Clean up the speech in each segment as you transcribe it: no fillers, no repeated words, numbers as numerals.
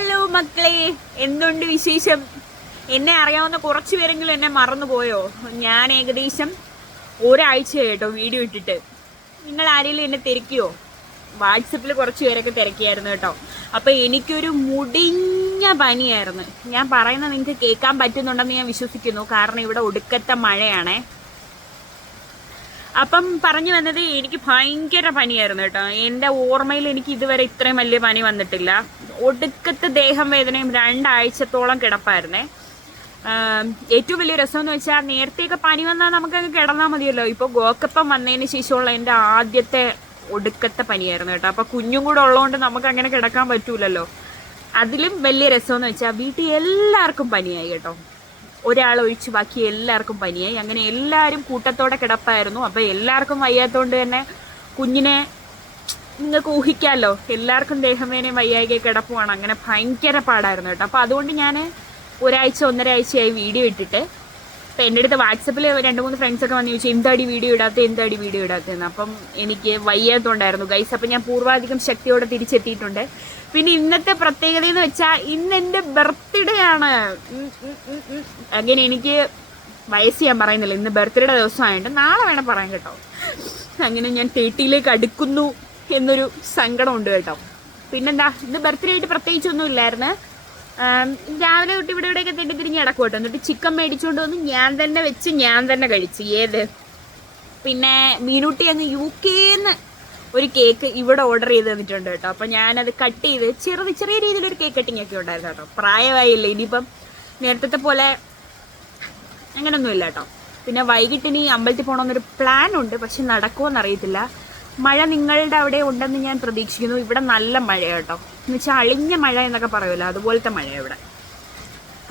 Hello മക്കളെ, എന്തുണ്ട് വിശേഷം? എന്നെ അറിയാവുന്ന കുറച്ച് പേരെങ്കിലും എന്നെ മറന്നുപോയോ? ഞാൻ ഏകദേശം ഒരാഴ്ച കേട്ടോ വീഡിയോ ഇട്ടിട്ട്. നിങ്ങൾ ആരെങ്കിലും എന്നെ തിരക്കിയോ? വാട്സപ്പിൽ കുറച്ച് പേരൊക്കെ തിരക്കിയായിരുന്നു കേട്ടോ. അപ്പം എനിക്കൊരു മുടിഞ്ഞ പനിയായിരുന്നു. ഞാൻ പറയുന്നത് നിങ്ങൾക്ക് കേൾക്കാൻ പറ്റുന്നുണ്ടെന്ന് ഞാൻ വിശ്വസിക്കുന്നു, കാരണം ഇവിടെ ഒടുക്കത്തെ മഴയാണേ. അപ്പം പറഞ്ഞു വന്നത്, എനിക്ക് ഭയങ്കര പനിയായിരുന്നു കേട്ടോ. എൻ്റെ ഓർമ്മയിൽ എനിക്ക് ഇതുവരെ ഇത്രയും വലിയ പനി വന്നിട്ടില്ല. ഒടുക്കത്തെ ദേഹം വേദനയും 2 ആഴ്ചത്തോളം കിടപ്പായിരുന്നേ. ഏറ്റവും വലിയ രസം എന്ന് വെച്ചാൽ, നേരത്തെയൊക്കെ പനി വന്നാൽ നമുക്കങ്ങ് കിടന്നാൽ മതിയല്ലോ. ഇപ്പോൾ ഗോക്കപ്പം വന്നതിന് ശേഷമുള്ള എൻ്റെ ആദ്യത്തെ ഒടുക്കത്തെ പനിയായിരുന്നു കേട്ടോ. അപ്പോൾ കുഞ്ഞും കൂടെ ഉള്ളതുകൊണ്ട് നമുക്ക് അങ്ങനെ കിടക്കാൻ പറ്റൂലല്ലോ. അതിലും വലിയ രസമെന്ന് വെച്ചാൽ, വീട്ടിൽ എല്ലാവർക്കും പനിയായി കേട്ടോ. ഒരാളൊഴിച്ച് ബാക്കി എല്ലാവർക്കും പനിയായി. അങ്ങനെ എല്ലാവരും കൂട്ടത്തോടെ കിടപ്പായിരുന്നു. അപ്പോൾ എല്ലാവർക്കും വയ്യാത്തതുകൊണ്ട് തന്നെ കുഞ്ഞിനെ നിങ്ങൾക്ക് ഊഹിക്കാമല്ലോ, എല്ലാവർക്കും ദേഹവേദനയും വയ്യായിക കിടപ്പുമാണ്. അങ്ങനെ ഭയങ്കര പാടായിരുന്നു കേട്ടോ. അപ്പോൾ അതുകൊണ്ട് ഞാൻ ഒരാഴ്ച 1.5 ആഴ്ചയായി വീഡിയോ ഇട്ടിട്ട്. അപ്പോൾ എൻ്റെ അടുത്ത് വാട്സപ്പിൽ 2-3 ഫ്രണ്ട്സൊക്കെ വന്ന് ചോദിച്ചു, എന്താടി വീഡിയോ ഇടാത്തതെന്ന്. അപ്പം എനിക്ക് വയ്യാത്തതുകൊണ്ടായിരുന്നു ഗൈസ്. അപ്പം ഞാൻ പൂർവാധികം ശക്തിയോടെ തിരിച്ചെത്തിയിട്ടുണ്ട്. പിന്നെ ഇന്നത്തെ പ്രത്യേകത എന്ന് വെച്ചാൽ, ഇന്ന് എൻ്റെ ബർത്ത്ഡേ ആണ്. അങ്ങനെ എനിക്ക് വയസ്സ് ഞാൻ പറയുന്നില്ല, ഇന്ന് ബർത്ത്ഡേ ദിവസമായിട്ട് നാളെ വേണം പറയാൻ കേട്ടോ. അങ്ങനെ ഞാൻ 30ലേക്ക് അടുക്കുന്നു എന്നൊരു സങ്കടമുണ്ട് കേട്ടോ. പിന്നെന്താ, ഇന്ന് ബർത്ത്ഡേ ആയിട്ട് പ്രത്യേകിച്ചൊന്നും ഇല്ലായിരുന്നു. രാവിലെ തൊട്ട് ഇവിടെയൊക്കെ തിരിഞ്ഞ് കിടക്കും കേട്ടോ. എന്നിട്ട് ചിക്കൻ മേടിച്ചുകൊണ്ട് വന്ന് ഞാൻ തന്നെ വെച്ച് ഞാൻ തന്നെ കഴിച്ചു. പിന്നെ മീനൂട്ടി അങ്ങ് UK-ന്ന് ഒരു കേക്ക് ഇവിടെ ഓർഡർ ചെയ്ത് തന്നിട്ടുണ്ട് കേട്ടോ. അപ്പം ഞാനത് കട്ട് ചെയ്ത് ചെറിയ രീതിയിലൊരു കേക്ക് കട്ടിങ് ഒക്കെ ഉണ്ടായിരുന്നു കേട്ടോ. പ്രായമായില്ല, ഇനിയിപ്പം നേരത്തെ പോലെ അങ്ങനെയൊന്നുമില്ല കേട്ടോ. പിന്നെ വൈകിട്ടിനി അമ്പലത്തിൽ പോകണമെന്നൊരു പ്ലാൻ ഉണ്ട്, പക്ഷെ നടക്കുമോയെന്ന് അറിയത്തില്ല. മഴ നിങ്ങളുടെ അവിടെ ഉണ്ടെന്ന് ഞാൻ പ്രതീക്ഷിക്കുന്നു. ഇവിടെ നല്ല മഴ കേട്ടോ. എന്ന് വെച്ചാൽ അളിഞ്ഞ മഴ എന്നൊക്കെ പറയുമല്ലോ, അതുപോലത്തെ മഴ ഇവിടെ.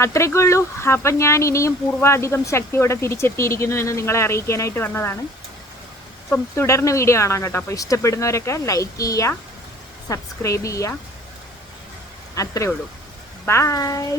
അത്രയൊക്കെ ഉള്ളൂ. അപ്പം ഞാൻ ഇനിയും പൂർവാധികം ശക്തിയോടെ തിരിച്ചെത്തിയിരിക്കുന്നു എന്ന് നിങ്ങളെ അറിയിക്കാനായിട്ട് വന്നതാണ്. അപ്പം തുടർന്ന് വീഡിയോ കാണാം കേട്ടോ. അപ്പോൾ ഇഷ്ടപ്പെടുന്നവരൊക്കെ ലൈക്ക് ചെയ്യുക, സബ്സ്ക്രൈബ് ചെയ്യുക. അത്രയേ ഉള്ളൂ. ബൈ.